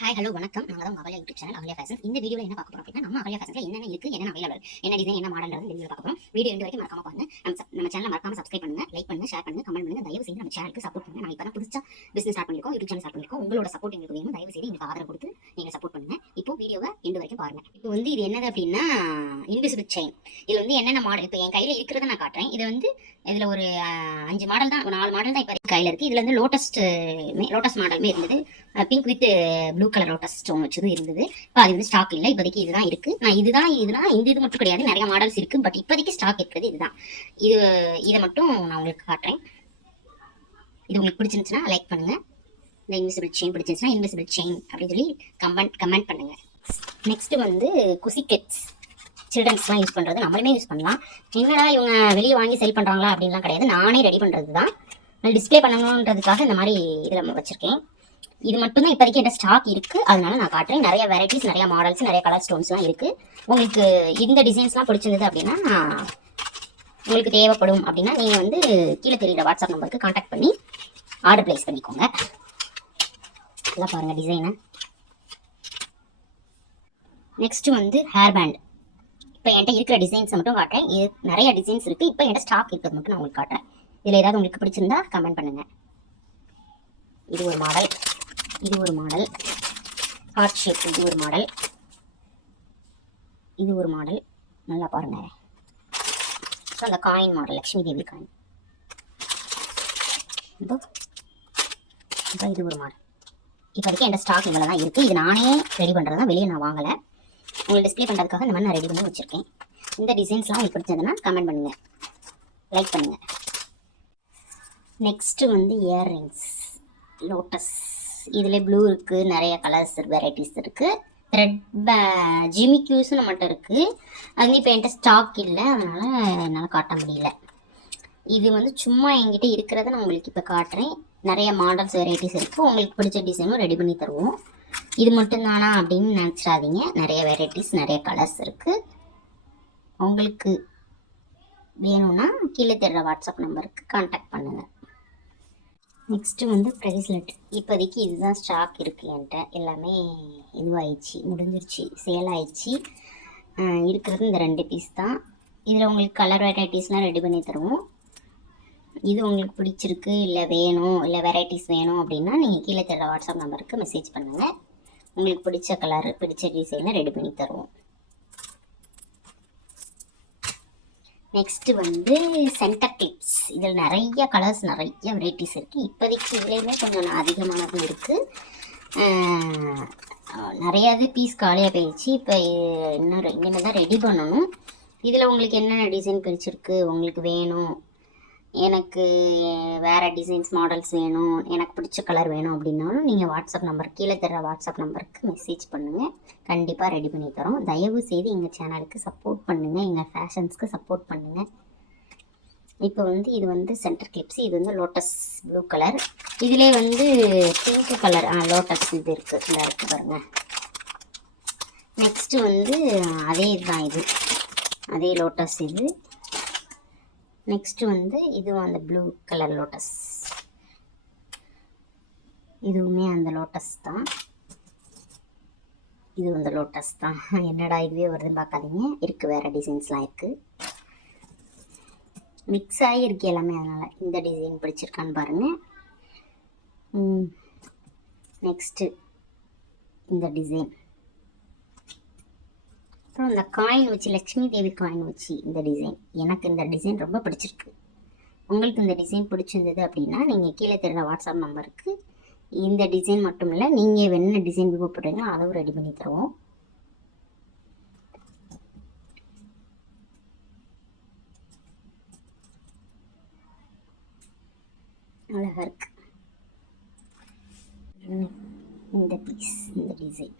Hi hello வணக்கம். நாங்கள் தான் Ahalya YouTube channel Ahalya fashion. இந்த வீடியோவில் என்ன பார்க்க போறோம் அப்படின்னா, நம்ம அகல்யா ஃபேஷனில் என்னென்ன இருக்குது, என்னென்ன அவைலபிள், என்ன டிசைன், என்ன மாடல்ன்றது இந்த வீடியோ பார்க்க போறோம். வீடியோ எண்டு வரைக்கும் மறக்காம பாருங்க. நம்ம சேனலை மறக்காம சப்ஸ்கிரைப் பண்ணுங்க, லைக் பண்ணுங்க, ஷேர் பண்ணுங்க, கமெண்ட் பண்ணுங்க. தயவு செய்து நம்ம சேனலுக்கு சப்போர்ட் பண்ணுங்க. நான் இப்போ தான் புதுசா பிசினஸ் ஸ்டார்ட் பண்ணிருக்கோம், யூடியூப் சேனல் ஸ்டார்ட் பண்ணிருக்கோம். உங்களோட சப்போர்ட் எங்களுக்கு வேணும். தயவு செய்து எனக்கு ஆதரவு கொடுத்து நீங்க சப்போர்ட் பண்ணுங்க. இப்போ வீடியோவை எண்டு வரைக்கும் பாருங்க. இப்போ வந்து இது என்னது அப்படின்னா, இன்விசிபிள் செயின். இது வந்து என்னென்ன மாடல் இப்போ என் கையில இருக்கிறத நான் காட்டுறேன். இது வந்து இதுல ஒரு 5 மாடல் தான், 4 மாடல் தான் இப்போ கையில இருக்கு. இதுல வந்து லோட்டஸ் மாடலுமே இருந்தது, pink with blue colour lotus stone வச்சது இருந்தது. இப்போ அது வந்து ஸ்டாக் இல்லை, இப்போதைக்கு இதுதான் இருக்கு. நான் இதுதான் இது மட்டும் கிடையாது, நிறைய மாடல்ஸ் இருக்கு. பட் இப்போதைக்கு ஸ்டாக் இருக்கிறது இதுதான். இதை மட்டும் நான் உங்களுக்கு காட்டுறேன். இது உங்களுக்கு பிடிச்சிருந்துச்சுன்னா லைக் பண்ணுங்க. இந்த இன்விசிபிள் செயின் பிடிச்சிருந்துச்சுன்னா இன்விசிபிள் செயின் அப்படின்னு சொல்லி கமெண்ட் பண்ணுங்க. நெக்ஸ்ட் வந்து குசி கிட்ஸ் சில்ட்ரன்ஸ்லாம் யூஸ் பண்ணுறது, நம்மளுமே யூஸ் பண்ணலாம். என்னடா இவங்க வெளியே வாங்கி செல் பண்ணுறாங்களா அப்படின்லாம் கிடையாது, நானே ரெடி பண்ணுறது தான். டிஸ்பிளே பண்ணணுன்றதுக்காக இந்த மாதிரி இதில் வச்சுருக்கேன். இது மட்டும்தான் இப்போதைக்கு என்கிட்ட ஸ்டாக் இருக்குது, அதனால நான் காட்டுறேன். நிறைய வெரைட்டிஸ், நிறைய மாடல்ஸ், நிறைய கலர் ஸ்டோன்ஸ்லாம் இருக்குது. உங்களுக்கு இந்த டிசைன்ஸ்லாம் பிடிச்சிருந்தது அப்படின்னா, உங்களுக்கு தேவைப்படும் அப்படின்னா நீங்கள் வந்து கீழே தெரியுற வாட்ஸ்அப் நம்பருக்கு கான்டாக்ட் பண்ணி ஆர்டர் ப்ளேஸ் பண்ணிக்கோங்க. எல்லாம் பாருங்கள் டிசைனை. நெக்ஸ்ட் வந்து ஹேர் பேண்ட். இப்போ என்கிட்ட இருக்கிற டிசைன்ஸை மட்டும் காட்டுறேன். இது நிறைய டிசைன்ஸ் இருக்குது. இப்போ என்கிட்ட ஸ்டாக் இருக்கிறது மட்டும் நான் உங்களுக்கு காட்டுறேன். இதில் ஏதாவது உங்களுக்கு பிடிச்சிருந்தா கமெண்ட் பண்ணுங்கள். இது ஒரு மாடல், இது ஒரு மாடல், ஹார்ட் ஷேப், இது ஒரு மாடல், இது ஒரு மாடல். நல்லா பாருங்க. அந்த coin model, Lakshmi Devi coin. இது ஒரு மாடல். இப்போதைக்கு என்கிட்ட ஸ்டாக் இவ்வளோ தான் இருக்குது. இது நானே ரெடி பண்ணுறது தான், வெளியே நான் வாங்கலை. உங்களுக்கு டிஸ்பிளே பண்ணுறதுக்காக இந்த மாதிரி நான் ரெடி பண்ணி வச்சுருக்கேன். இந்த டிசைன்ஸ்லாம் உங்களுக்கு பிடிச்சதுன்னா கமெண்ட் பண்ணுங்கள், லைக் பண்ணுங்கள். நெக்ஸ்ட்டு வந்து இயர்ரிங்ஸ் லோட்டஸ். இதில் ப்ளூ இருக்குது, நிறைய கலர்ஸ் வெரைட்டிஸ் இருக்குது. த்ரெட் ஜிமிக்யூஸும் நம்மகிட்ட இருக்குது. அது வந்து இப்போ என்கிட்ட ஸ்டாக் இல்லை, அதனால் என்னால் காட்ட முடியல. இது வந்து சும்மா என்கிட்ட இருக்கிறத நான் உங்களுக்கு இப்போ காட்டுறேன். நிறைய மாடல்ஸ் வெரைட்டிஸ் இருக்குது. உங்களுக்கு பிடிச்ச டிசைனும் ரெடி பண்ணி தருவோம். இது மட்டும்தானா அப்படின்னு நினச்சிடாதீங்க, நிறைய வெரைட்டிஸ், நிறைய கலர்ஸ் இருக்குது. உங்களுக்கு வேணும்னா கீழே தெரிகிற வாட்ஸ்அப் நம்பருக்கு கான்டாக்ட் பண்ணுங்கள். நெக்ஸ்ட்டு வந்து ப்ரைஸ்லெட். இப்போதைக்கு இதுதான் ஸ்டாக் இருக்குது என்கிட்ட. எல்லாமே இதுவாகிடுச்சு, முடிஞ்சிருச்சு, சேல் ஆயிடுச்சு. இருக்கிறது இந்த 2 பீஸ் தான். இதில் உங்களுக்கு கலர் வெரைட்டிஸ்லாம் ரெடி பண்ணி தருவோம். இது உங்களுக்கு பிடிச்சிருக்கு, இல்லை வேணும், இல்லை வெரைட்டிஸ் வேணும் அப்படின்னா நீங்கள் கீழே தெரிகிற வாட்ஸ்அப் நம்பருக்கு மெசேஜ் பண்ணுங்கள். உங்களுக்கு பிடிச்ச கலர், பிடிச்ச டிசைனை ரெடி பண்ணி தருவோம். நெக்ஸ்ட்டு வந்து சென்டர் கிளிப்ஸ். இதில் நிறைய கலர்ஸ், நிறைய வெரைட்டிஸ் இருக்குது. இப்போதைக்கு இதுலேயுமே கொஞ்சம் அதிகமானது இருக்குது. நிறையாவது பீஸ் காலியாக போயிடுச்சு. இப்போ இனிமேல் தான் ரெடி பண்ணணும். இதில் உங்களுக்கு என்னென்ன டிசைன் பிடிச்சிருக்கு, உங்களுக்கு வேணும், எனக்கு வேறு டிசைன்ஸ் மாடல்ஸ் வேணும், எனக்கு பிடிச்ச கலர் வேணும் அப்படின்னாலும் நீங்கள் வாட்ஸ்அப் நம்பர், கீழே தர்ற வாட்ஸ்அப் நம்பருக்கு மெசேஜ் பண்ணுங்கள். கண்டிப்பாக ரெடி பண்ணி தரோம். தயவு செய்து எங்கள் சேனலுக்கு சப்போர்ட் பண்ணுங்கள், எங்கள் ஃபேஷன்ஸ்க்கு சப்போர்ட் பண்ணுங்கள். இப்போ வந்து இது வந்து சென்டர் கிளிப்ஸ். இது வந்து லோட்டஸ் ப்ளூ கலர். இதிலே வந்து பிங்க் கலர் லோட்டஸ் இது இருக்குது, இதில் இருக்குது பாருங்கள். நெக்ஸ்ட்டு வந்து அதே தான், இது அதே லோட்டஸ் இது. நெக்ஸ்ட்டு வந்து இதுவும் அந்த ப்ளூ கலர் லோட்டஸ், இதுவுமே அந்த லோட்டஸ் தான், இது அந்த லோட்டஸ் தான். என்னடா இதுவே வருதுன்னு பார்க்காதீங்க, இருக்குது, வேறு டிசைன்ஸ்லாம் இருக்குது, மிக்ஸ் ஆகி இருக்குது எல்லாமே. அதனால் இந்த டிசைன் பிடிச்சிருக்கான்னு பாருங்கள். நெக்ஸ்ட்டு இந்த டிசைன். அப்புறம் இந்த காயின் வச்சு, லக்ஷ்மி தேவி காயின் வச்சு இந்த டிசைன். எனக்கு இந்த டிசைன் ரொம்ப பிடிச்சிருக்கு. உங்களுக்கு இந்த டிசைன் பிடிச்சிருந்தது அப்படின்னா நீங்கள் கீழே தெரிகிற வாட்ஸ்அப் நம்பருக்கு இந்த டிசைன் மட்டும் இல்லை, நீங்கள் என்ன டிசைன் விருப்பப்படுறீங்களோ அதுவும் ரெடி பண்ணி தருவோம். அழகாக இருக்கு இந்த பீஸ், இந்த டிசைன்.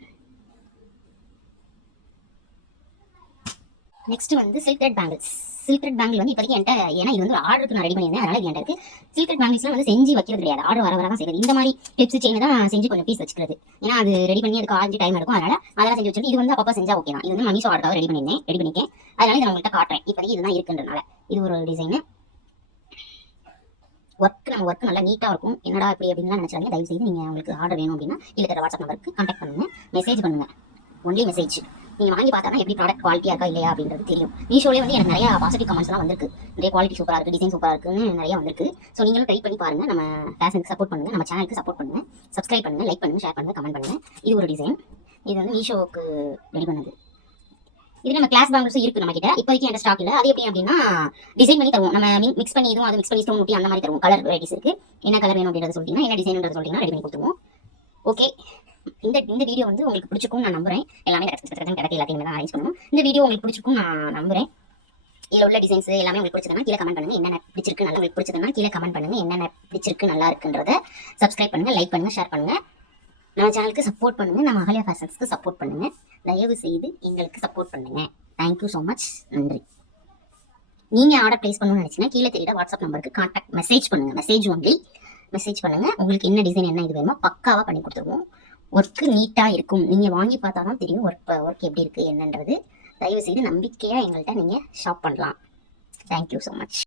நெக்ஸ்ட் வந்து silk thread bangles. Silk thread bangle வந்து இப்போதைக்கு என்கிட்ட, ஏன்னா இது வந்து ஆர்டருக்கு நான் ரெடி பண்ணியிருந்தேன், அதனால் என்கிட்ட இருக்குது. சில்க் த்ரெட் பேங்கிள்ஸ்லாம் வந்து செஞ்சு வைக்கிறது கிடையாது, ஆர்டர் வர தான் செய்யுது. இந்த மாதிரி கிளிப்ஸ் செயின் தான் செஞ்சு கொஞ்சம் பீஸ் வச்சுக்கிறது. ஏன்னா அது ரெடி பண்ணி அதுக்கு 5 டைம் எடுக்கும், அதெல்லாம் செஞ்சு வச்சுட்டு இது வந்து அப்பப்போ செஞ்சால் ஓகே தான். இது வந்து மமிஷோ ஆர்டராக ரெடி பண்ணியிருக்கேன், அதனால இதை உங்கள்கிட்ட காட்டுறேன். இப்போதைக்கு இதுதான் இருக்குன்றனால. இது ஒரு டிசைனு. நம்ம ஒர்க் நல்லா நீட்டாக இருக்கும். என்னடா இப்படி அப்படின்லாம் நினச்சாங்க. தயவு செய்து நீங்கள் உங்களுக்கு ஆர்டர் வேணும் அப்படின்னா இல்லை தர வாட்ஸ்அப் நம்பருக்கு கான்டாக்ட் பண்ணுங்கள், மெசேஜ் பண்ணுங்கள். Only message. நீங்கள் வாங்கி பார்த்தா தான் எப்படி ப்ராடக்ட் குவாலிட்டியாக இருக்கா இல்லையா அப்படின்றது தெரியும். மீஷோலேயே வந்து எனக்கு நிறைய பாசிட்டிவ் கமெண்ட்ஸ்லாம் வந்திருக்கு. நிறைய குவாலிட்டி சூப்பராக இருக்குது, டிசைன் சூப்பராக இருக்குன்னு நிறைய வந்திருக்கு. ஸோ நீங்களும் ட்ரை பண்ணி பாருங்கள். நம்ம ஃபேஷனுக்கு சப்போர்ட் பண்ணுங்கள், நம்ம சேனலுக்கு சப்போர்ட் பண்ணுங்கள், சப்ஸ்கிரைப் பண்ணுங்கள், லைக் பண்ணுங்கள், ஷேர் பண்ணுங்கள், கமெண்ட் பண்ணுங்கள். இது ஒரு டிசைன். இது வந்து மீஷோவுக்கு ரெடி பண்ணது. இது நம்ம கிளாஸ் பேங்கிள்ஸும் இருக்குது நம்ம கிட்ட. இப்போதைக்கு எந்த ஸ்டாக் இல்லை. அது எப்படி அப்படின்னா டிசைன் பண்ணி தருவோம். நம்ம மிக்ஸ் பண்ணி இதுவும் அது மிக்ஸ் பண்ணி ஸ்டோன் ஊட்டி அந்த மாதிரி தருவோம். கலர் வெரைட்டிஸ் இருக்குது. என்ன கலர் வேணும் அப்படின்றத சொல்லிட்டீங்கன்னா, என்ன டிசைன்ன்றது சொல்லிட்டீங்கன்னா ரெடி பண்ணி கொடுத்துருவோம். ஓகே, இந்த வீடியோ வந்து உங்களுக்கு பிடிச்சிருக்கும் நான் நம்புறேன். எல்லாமே கிடக்கு எல்லாத்தையும் தான் அரேஞ்ச் பண்ணுவோம். இந்த வீடியோ உங்களுக்கு பிடிச்சிருக்கும் நான் நம்புறேன். இதில் உள்ள டிசைன்ஸ் எல்லாமே உங்களுக்கு பிடிச்சதுன்னா கீழே கமெண்ட் பண்ணுங்க. என்னென்ன பிடிச்சிருக்கு நல்லா உங்களுக்கு பிடிச்சதுன்னா கீழே கமெண்ட் பண்ணுங்க. என்னென்ன பிடிச்சிருக்கு நல்லா இருக்குன்றத சப்ஸ்கிரைப் பண்ணுங்க, லைக் பண்ணுங்க, ஷேர் பண்ணுங்க. நம்ம சேனலுக்கு சப்போர்ட் பண்ணுங்க, நம்ம அகல்யா ஃபேஷன்ஸ்க்கு சப்போர்ட் பண்ணுங்க. தயவு செய்து எங்களுக்கு சப்போர்ட் பண்ணுங்க. Thank you so much. நன்றி. நீங்க ஆர்டர் பிளேஸ் பண்ணணும்னு நினைச்சீங்கன்னா கீழே தெரியுற வாட்ஸ்அப் நம்பருக்கு கான்டாக்ட் மெசேஜ் பண்ணுங்க. மெசேஜ் ஒன்லி மெசேஜ் பண்ணுங்க. உங்களுக்கு என்ன டிசைன் என்ன இது வேணுமோ பக்காவா பண்ணி கொடுத்துருவோம். ஒர்க்கு நீட்டாக இருக்கும். நீங்கள் வாங்கி பார்த்தா தான் தெரியும் ஒர்க் எப்படி இருக்குது என்னன்றது. தயவு செய்து நம்பிக்கையாக எங்கள்கிட்ட நீங்கள் ஷாப் பண்ணலாம். Thank you so much.